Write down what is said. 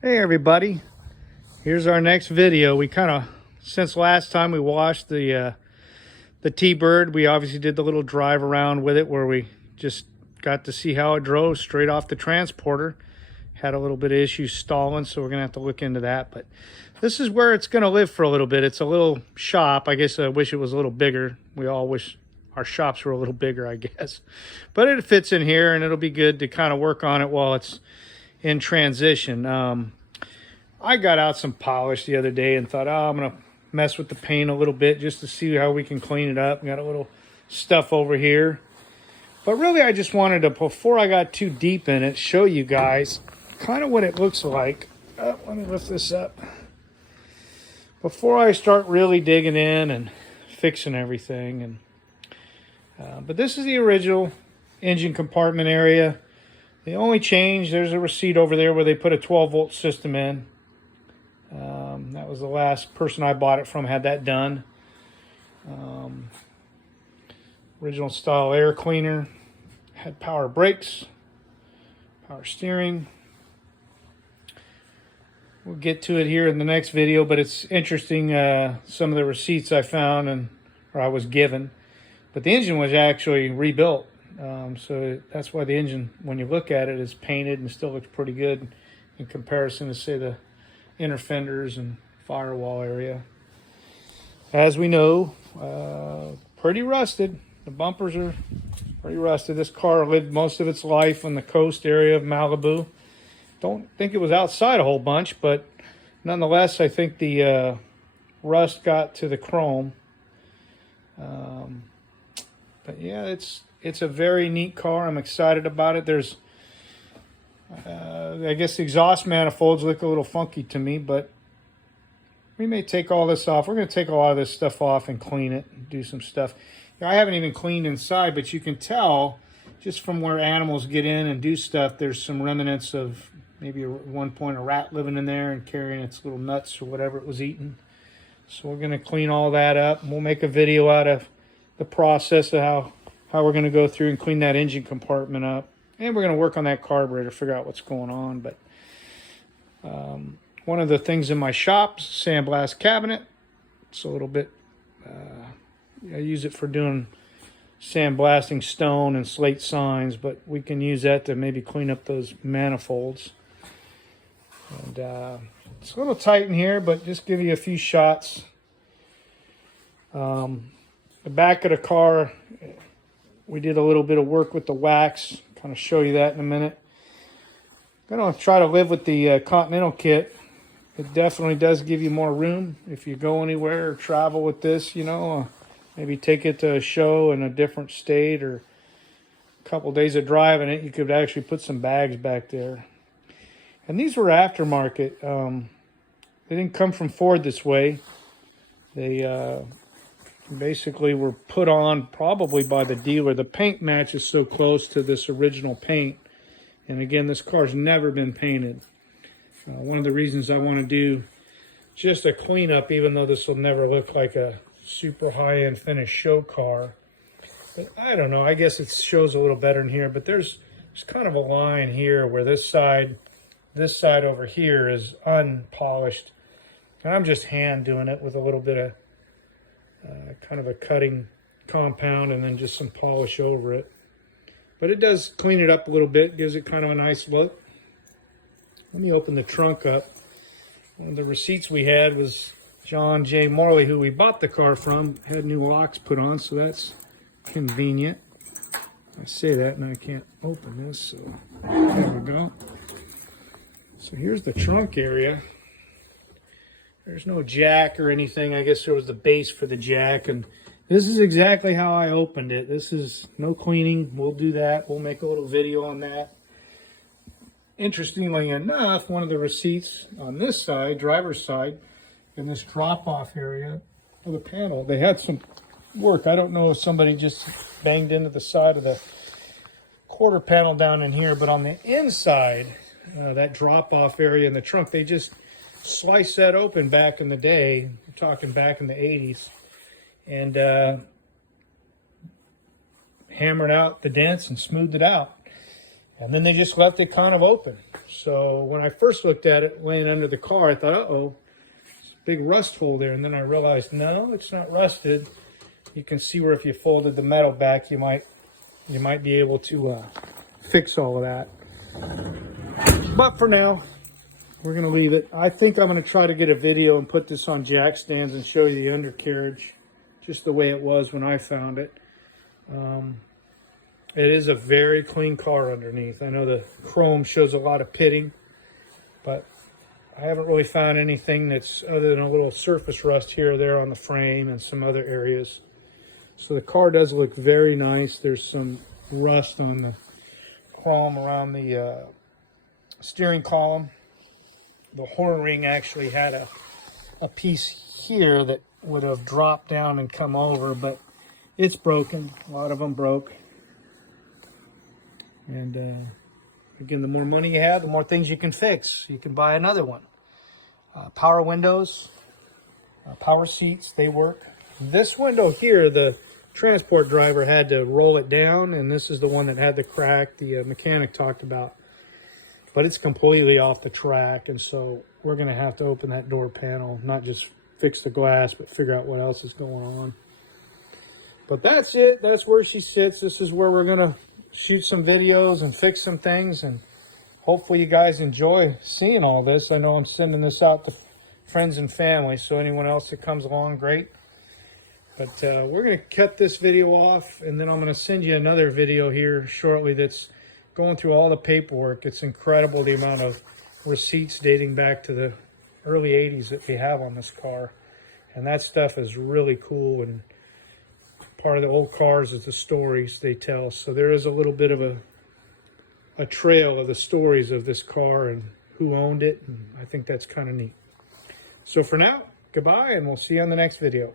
Hey everybody, here's our next video. We since last time we washed the T-Bird, we obviously did the little drive around with it where we just got to see how it drove straight off the transporter. Had a little bit of issues stalling, so we're gonna have to look into that. But this is where it's gonna live for a little bit. It's a little shop. I guess I wish it was a little bigger. We all wish our shops were a little bigger, I guess. But it fits in here and it'll be good to kind of work on it while it's in transition. I got out some polish the other day and thought, oh, I'm gonna mess with the paint a little bit just to see how we can clean it up. Got a little stuff over here, but really I just wanted to, before I got too deep in it, show you guys kind of what it looks like. Let me lift this up before I start really digging in and fixing everything. But this is the original engine compartment area. The only change, there's a receipt over there where they put a 12-volt system in. That was the last person I bought it from had that done. Original style air cleaner. Had power brakes, power steering. We'll get to it here in the next video, but it's interesting, some of the receipts I found or I was given. But the engine was actually rebuilt. So that's why the engine, when you look at it, is painted and still looks pretty good in comparison to, say, the inner fenders and firewall area. As we know, pretty rusted. The bumpers are pretty rusted. This car lived most of its life on the coast area of Malibu. Don't think it was outside a whole bunch, but nonetheless, I think the rust got to the chrome. But yeah, it's a very neat car. I'm excited about it. There's, I guess the exhaust manifolds look a little funky to me, but we may take all this off. We're going to take a lot of this stuff off and clean it and do some stuff. I haven't even cleaned inside, but you can tell just from where animals get in and do stuff, there's some remnants of maybe at one point a rat living in there and carrying its little nuts or whatever it was eating. So we're going to clean all that up, and we'll make a video out of the process of how we're going to go through and clean that engine compartment up. And we're going to work on that carburetor, figure out what's going on. But one of the things in my shop, sandblast cabinet. It's a little bit, I use it for doing sandblasting stone and slate signs, but we can use that to maybe clean up those manifolds. And it's a little tight in here, but just give you a few shots. The back of the car, we did a little bit of work with the wax. Kind of show you that in a minute. I'm going to try to live with the Continental kit. It definitely does give you more room if you go anywhere or travel with this, you know. Maybe take it to a show in a different state or a couple days of driving it. You could actually put some bags back there. And these were aftermarket. They didn't come from Ford this way. They basically were put on probably by the dealer. The paint matches so close to this original paint. And again, this car's never been painted. One of the reasons I want to do just a cleanup, even though this will never look like a super high-end finished show car. But I don't know, I guess it shows a little better in here. But there's kind of a line here where this side over here is unpolished. And I'm just hand doing it with a little bit of kind of a cutting compound and then just some polish over it. But it does clean it up a little bit, gives it kind of a nice look. Let me open the trunk up. One of the receipts we had was John J. Morley, who we bought the car from, had new locks put on, so that's convenient. I say that and I can't open this, so there we go. So here's the trunk area. There's no jack or anything. I guess there was the base for the jack, and this is exactly how I opened it. This is no cleaning. We'll do that. We'll make a little video on that. Interestingly enough, one of the receipts on this side, driver's side, in this drop-off area of the panel, they had some work. I don't know if somebody just banged into the side of the quarter panel down in here, but on the inside, that drop-off area in the trunk, they just sliced that open back in the day. I'm talking back in the 80s. And hammered out the dents and smoothed it out. And then they just left it kind of open. So when I first looked at it laying under the car, I thought, uh-oh, big rust hole there. And then I realized, no, it's not rusted. You can see where if you folded the metal back, you might be able to fix all of that. But for now, we're going to leave it. I think I'm going to try to get a video and put this on jack stands and show you the undercarriage just the way it was when I found it. It is a very clean car underneath. I know the chrome shows a lot of pitting, but I haven't really found anything that's other than a little surface rust here or there on the frame and some other areas. So the car does look very nice. There's some rust on the chrome around the steering column. The horn ring actually had a piece here that would have dropped down and come over, but it's broken. A lot of them broke. And again, the more money you have, the more things you can fix. You can buy another one. Power windows, power seats, they work. This window here, the transport driver had to roll it down, and this is the one that had the crack the mechanic talked about. But it's completely off the track, and so we're going to have to open that door panel, not just fix the glass, but figure out what else is going on. But that's it. That's where she sits. This is where we're going to shoot some videos and fix some things, and hopefully you guys enjoy seeing all this. I know I'm sending this out to friends and family, so anyone else that comes along, great. But we're going to cut this video off, and then I'm going to send you another video here shortly that's going through all the paperwork. It's incredible the amount of receipts dating back to the early 80s that we have on this car. And that stuff is really cool, and part of the old cars is the stories they tell. So there is a little bit of a trail of the stories of this car and who owned it, and I think that's kind of neat. So for now, goodbye, and we'll see you on the next video.